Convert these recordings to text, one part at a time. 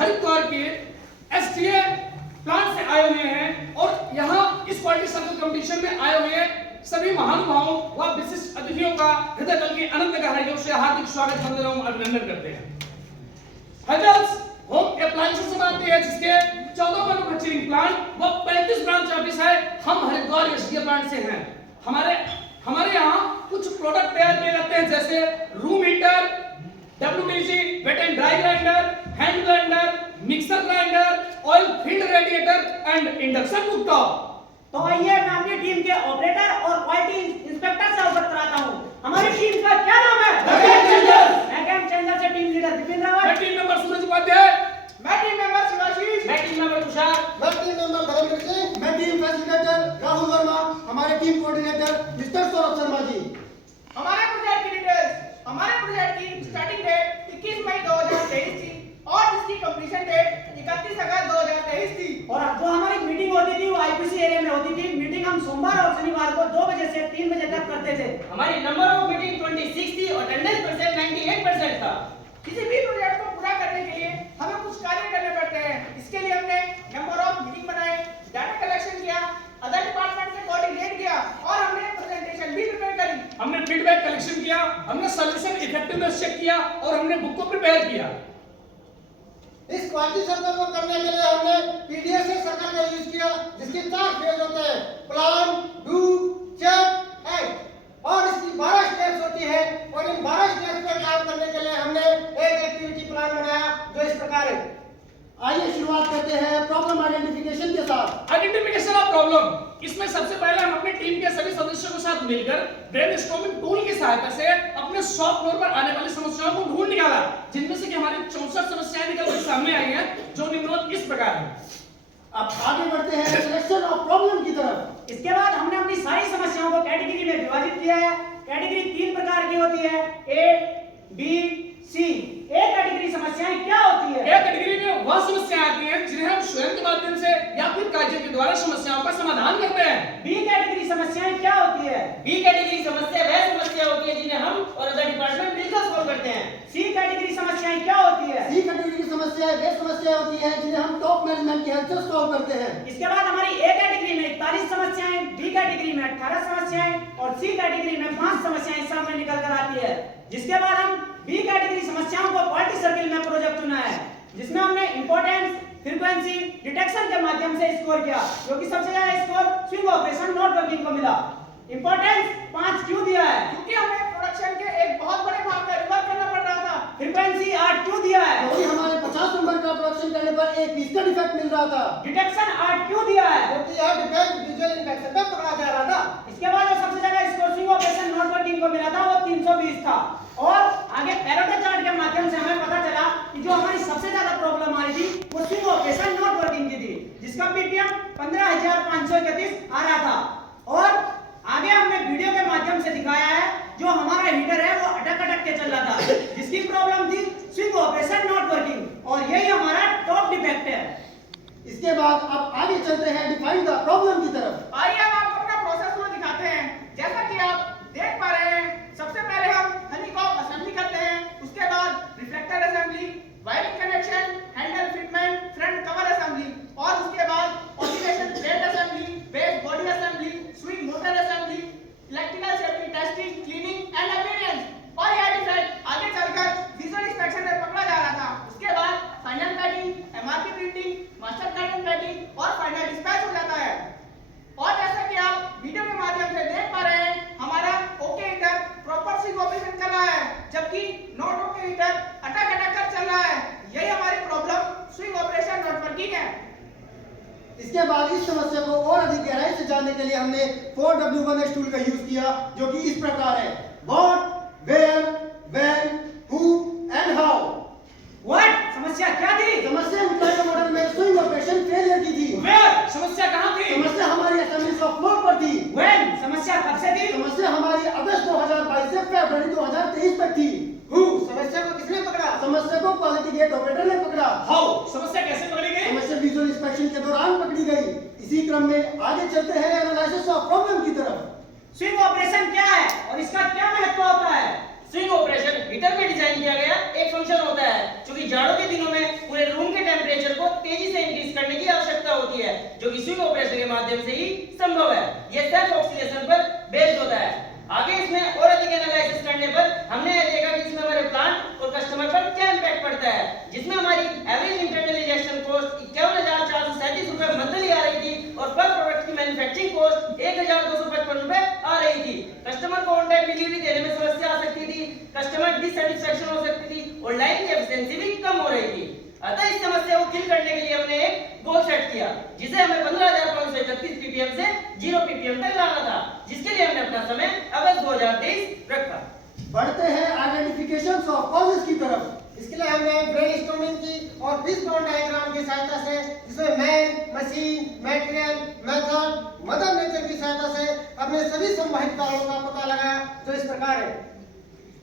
हरिद्वार के STA plant से आए हुए हैं और यहाँ इस क्वालिटी सर्कल कंपटीशन में आए हुए सभी महानुभावों व विशिष्ट अतिथियों का हृदय तल की अनंत गहराइयों से हार्दिक स्वागत वंदन एवं अभिनंदन करते हैं। हेजल्स होम अप्लायंसेस से बनाते हैं जिसके 14 मैन्युफैक्चरिंग प्लांट व 35 ब्रांच ऑफिस है। हम हरिद्वार एसटीए प्लांट से हैं। हमारे यहाँ कुछ प्रोडक्ट तैयार किए जाते हैं जैसे room heater, WTG wet and dry grinder, hand grinder, mixer grinder, oil filled radiator and induction cooktop. तो आइए मैं अपनी टीम के ऑपरेटर और क्वालिटी इंस्पेक्टर से अवगत कराता हूं। हमारी टीम का क्या नाम है? मैं गेम चेंजर से टीम लीडर विपिन रावत। मैं टीम मेंबर सूरज उपाध्याय। मैं टीम मेंबर शिवाशीष। मैं टीम मेंबर तुषार। मैं टीम मेंबर धर्मवीर सिंह। मैं टीम फैसिलिटेटर राहुल वर्मा। हमारे team coordinator mister Saurabh Sharma ji. हमारे प्रोजेक्ट की डिटेल्स, हमारे प्रोजेक्ट की स्टार्टिंग डेट 21 मई 2023 थी और इसकी कंप्लीशन डेट 31 अगस्त 2023 थी। और जो हमारी मीटिंग होती थी वो आईपीसी एरिया में होती थी। मीटिंग हम सोमवार और शनिवार को 2 बजे से 3 बजे तक करते थे। हमारी नंबर ऑफ मीटिंग 26 थी और अटेंडेंस परसेंट 98% था। किसी भी प्रोजेक्ट को पूरा करने के लिए हमें कुछ कार्य करने पड़ते हैं। इसके लिए हमने नंबर ऑफ मीटिंग बनाए, डाटा कलेक्शन किया, अदर डिपार्टमेंट से कोऑर्डिनेट किया और हमने प्रेजेंटेशन भी प्रिपेयर करी। हमने फीडबैक कलेक्शन किया, हमने सॉल्यूशन इफेक्टिवनेस चेक किया और हमने बुक को प्रिपेयर किया। इस क्वालिटी सर्कल को करने के लिए हमने पीडीएफ से सर्कल का यूज किया जिसके 4 फेज होते हैं, प्लान, डू, चेक, एक्ट और इसकी 12 स्टेप्स होती है और इन 12 स्टेप्स पे काम करने के लिए हमने एक एक्टिविटी प्लान बनाया जो इस प्रकार है। आइए शुरुआत करते हैं प्रॉब्लम आइडेंटिफिकेशन के साथ। Identification of problem. इसमें सबसे पहले हम अपनी टीम के सभी सदस्यों के साथ मिलकर ब्रेनस्टॉर्मिंग टूल की सहायता से अपने शॉप फ्लोर पर आने वाली समस्याओं को ढूंढ निकाला, जिनमें से कि हमारी 64 समस्याएं निकल कर सामने आई हैं जो निम्नलिखित इस प्रकार है। अब आगे बढ़ते हैं सिलेक्शन ऑफ प्रॉब्लम की तरफ। इसके बाद हमने अपनी सारी समस्याओं को कैटेगरी में विभाजित किया है। कैटेगरी 3 प्रकार की होती है, A, B, C। A category समस्याएं क्या होती है? ए कैटेगरी में वह समस्याएं आती हैं जिन्हें हम स्वयं के माध्यम से या फिर कार्य के द्वारा समस्याओं का समाधान करते हैं। बी कैटेगरी समस्याएं क्या होती है? बी कैटेगरी समस्या वह समस्या होती है जिन्हें हम और अदर डिपार्टमेंट मिलकर सॉल्व करते हैं। सी कैटेगरी समस्याएं क्या होती है? सी कैटेगरी की समस्याएं वे समस्याएं होती हैं जिन्हें हम टॉप मैनेजमेंट की हेल्प से सॉल्व करते हैं। इसके बाद हमारी ए कैटेगरी में 41 समस्याएं, बी कैटेगरी में 18 समस्याएं और सी कैटेगरी में 5 समस्याएं सामने निकल कर आती है। जिसके बाद हम बी कैटेगरी समस्याओं को क्वालिटी सर्कल में प्रोजेक्ट चुना है जिसमें हमने इंपॉर्टेंस, फ्रीक्वेंसी, डिटेक्शन के माध्यम से स्कोर किया, जो कि सबसे ज्यादा score swing operation not working को मिला। इंपॉर्टेंस 5 क्यों दिया है? क्योंकि हमें प्रोडक्शन के एक बहुत बड़े भाग का रिवर्क करना पड़ रहा था। फ्रीक्वेंसी 8 क्यों दिया है? क्योंकि हमारे 50 नंबर का प्रोडक्शन करने पर एक फीसद डिफेक्ट मिल रहा था। डिटेक्शन 8 क्यों दिया है? क्योंकि यह डिफेक्ट विजुअल इंफेक्शन में पकड़ा जा रहा था। इसके बाद जो सबसे ज्यादा score swing operation not working को मिला था वो 320 था। और आगे पैरोटा चार्ट के माध्यम से हमें पता चला कि जो हमारी सबसे ज्यादा प्रॉब्लम आ रही थी वो स्विंग ऑपरेशन नॉट वर्किंग की थी, जिसका पीपीएम 15,531 आ रहा था। और आगे हमने वीडियो के माध्यम से दिखाया है जो हमारा हीटर है वो अटक अटक के चल रहा था, जिसकी प्रॉब्लम थी स्विंग ऑपरेशन नॉट वर्किंग और यही हमारा टॉप डिफेक्ट है। इसके बाद अब आगे चलते हैं डिफाइन द प्रॉब्लम की तरफ। आइए हम आपको अपना प्रोसेस फ्लो दिखाते हैं। जैसा कि आप देख पा रहे हैं, सबसे पहले हम हनीकॉम असेंबली करते हैं, उसके बाद reflector assembly, wiring connection, handle fitment, front cover assembly और उसके बाद oscillation plate assembly, base body assembly, swing motor assembly, electrical safety testing, cleaning and appearance. और यह डिफेक्ट आगे चलकर विजुअल इंस्पेक्शन में पकड़ा जा रहा था। उसके बाद final packing, MRP printing, master carton packing और फाइनल डिस्पैच हो जाता है। और जैसा कि आप वीडियो के माध्यम से देख पा रहे हैं, हमारा okay heater proper swing operation कर रहा है, जबकि नॉट ओके हीटर अटक अटक कर चल रहा है। यही हमारी problem swing operation not working है। इसके बाद इस समस्या को और अधिक गहराई से जानने के लिए हमने 4W1H टूल का यूज किया जो कि इस प्रकार है, what, where, when, who and how. What समस्या क्या थी? समस्या इंप्लाइड मॉडल में स्विंग ऑपरेशन फेलियर की थी। वेयर समस्या कहां थी? समस्या हमारी असेंबली शॉप फ्लोर पर थी। व्हेन समस्या कब से थी? समस्या हमारी अगस्त 2022 से फरवरी 2023 तक थी। हु समस्या को किसने पकड़ा? समस्या को क्वालिटी गेट ऑपरेटर ने पकड़ा। हाउ समस्या कैसे पकड़ी गई? समस्या विजुअल इंस्पेक्शन के दौरान पकड़ी गई। इसी क्रम में आगे चलते हैं एनालिसिस ऑफ प्रॉब्लम की तरफ। स्विंग ऑपरेशन क्या है और इसका क्या महत्व होता है? स्विंग ऑपरेशन हीटर में डिजाइन किया गया एक फंक्शन होता है जो कि जाड़ों के दिनों में पूरे रूम के होती है जो कि स्विंग ऑपरेशन के माध्यम से ही संभव है। ये सेल्फ ऑक्सीडेशन पर बेस्ड होता है। आगे इसमें और अधिक एनालिसिस करने पर हमने यह देखा कि इसमें हमारे प्लांट और कस्टमर पर क्या इम्पैक्ट पड़ता है, जिसमें हमारी एवरेज इंटरनल रिजेक्शन कॉस्ट 51,437 रुपए मंथली आ रही थी और पर प्रोडक्ट की मैन्युफैक्चरिंग कॉस्ट 1,255 रुपए आ रही थी। कस्टमर को ऑन टाइम डिलीवरी देने में समस्या आ सकती थी, कस्टमर डिससैटिस्फैक्शन हो सकती थी और लाइन की एफिशिएंसी भी कम हो रही थी। अतः इस समस्या को किल करने के लिए हमने एक गोल सेट किया, जिसे हमें 15,531 ppm से 0 ppm तक लाना था, जिसके लिए हमने अपना समय अगस्त 2023 रखा। बढ़ते हैं आइडेंटिफिकेशन ऑफ कॉजेस की तरफ। इसके लिए हमने ब्रेनस्टॉर्मिंग की और फिशबोन डायग्राम की सहायता से, जिसमें man, machine, material, method, mother nature की सहायता से हमने सभी संभावित कारणों का पता लगाया, जो इस प्रकार है।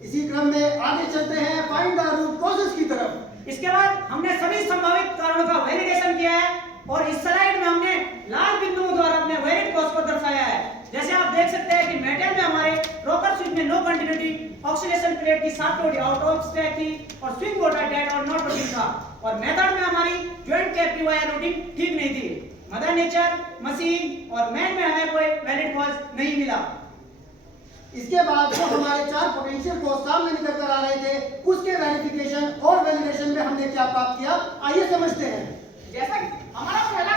इसी क्रम में आगे चलते हैं फाइंड द रूट कॉजेस की तरफ। इसके बाद हमने सभी संभावित कारणों का वैलिडेशन किया है और इस स्लाइड में हमने लाल बिंदुओं द्वारा अपने वैलिड कॉज को दर्शाया है। जैसे आप देख सकते हैं कि मेटल में हमारे रोकर स्विच में नो कंटिन्यूटी, ऑक्सीडेशन प्लेट की साफ टोडी आउट ऑफ स्टैक थी और स्विंग मोटर डेड और नॉट वर्किंग था, और मेथड में हमारी जॉइंट कैप की वायर रूटिंग ठीक नहीं थी। मदर नेचर, मशीन और मैन में हमें कोई वैलिड कॉज नहीं मिला। इसके बाद जो हमारे 4 पोटेंशियल को सामने निकल कर आ रहे थे, उसके वेरिफिकेशन और वैलिडेशन में हमने क्या प्राप्त किया, आइए समझते हैं। जैसा कि हमारा पहला